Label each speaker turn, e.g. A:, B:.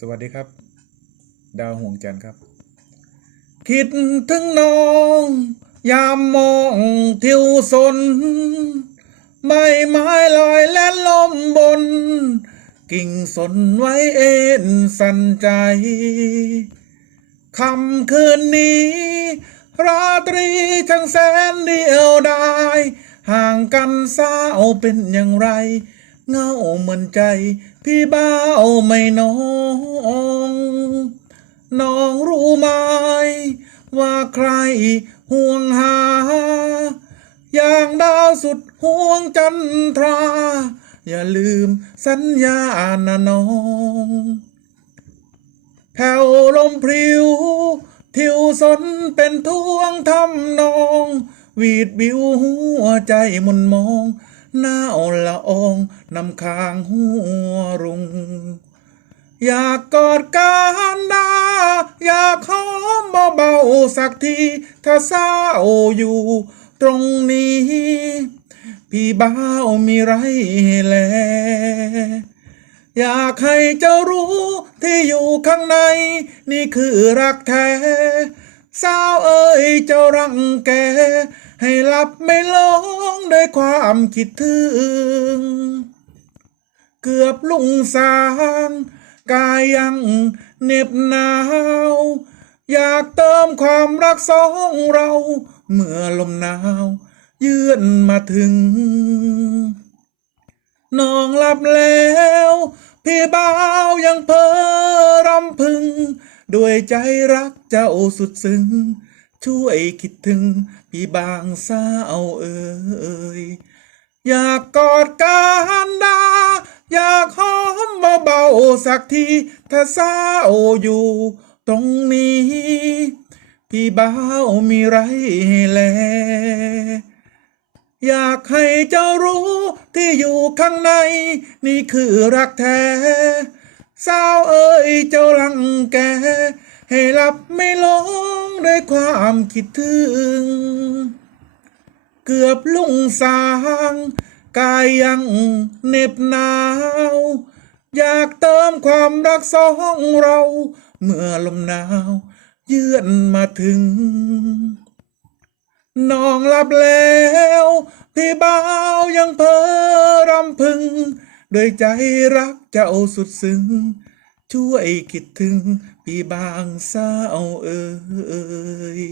A: สวัสดีครับ ดาวห่วงจันทร์ครับ คิดถึงน้อง ยามมองทิวสนใบไม้ลอยและลมบน กิ่งสนไว้เอ็นสันใจคำคืนนี้ ราตรีช่างแสนเดียวดายห่างกันเศร้าเป็นอย่างไร เงาเหมือนใจ พี่บ้าไม่น้อง น้องรู้ไหม ว่าใครห่วงหา อย่างดาวสุดห่วงจันทรา อย่าลืมสัญญานะน้องแผ่วลมพริวทิวสนเป็นท่วงทำนอง วีดบิวหัวใจมุนมอง หน้าอ่อนละอองนำคางหัวรุง อยากกอดกันดาอยากหอมเบาๆสักที ถ้าเศร้าอยู่ตรงนี้ พี่บ้าวมีไรให้แล อยากให้เจ้ารู้ที่อยู่ข้างใน นี่คือรักแท้สาวเอ้ยเจ้ารังแก ให้หลับไม่ลงด้วยความคิดถึง เกือบลุงสาง กายยังเหน็บหนาว อยากเติมความรักสองเรา เมื่อลมหนาว เยือนมาถึง น้องหลับแล้ว พี่บ่าวยังเพ้อรำพึง ด้วยใจรักเจ้าสุดซึ้ง ช่วยคิดถึงพี่บางสาวเอ่ยอยากกอดกันดา อยากหอมเบาๆสักทีถ้าสาวอยู่ ตรงนี้ พี่บ่าวมีไรให้แล อยากให้เจ้ารู้ที่อยู่ข้างใน นี่คือรักแท้สาวเอ้ยเจ้าลังแก ให้หลับไม่ลง ด้วยความคิดถึง เกือบลุ่งสาง กายยังเหน็บหนาว อยากเติมความรักสองเรา เมื่อลมหนาว เยือนมาถึง น้องหลับแล้วพี่บ่าวยังเพ้อรำพึง ด้วยใจรักเจ้าสุดซึ้ง ช่วยคิดถึงพี่บางสาวเอ่ย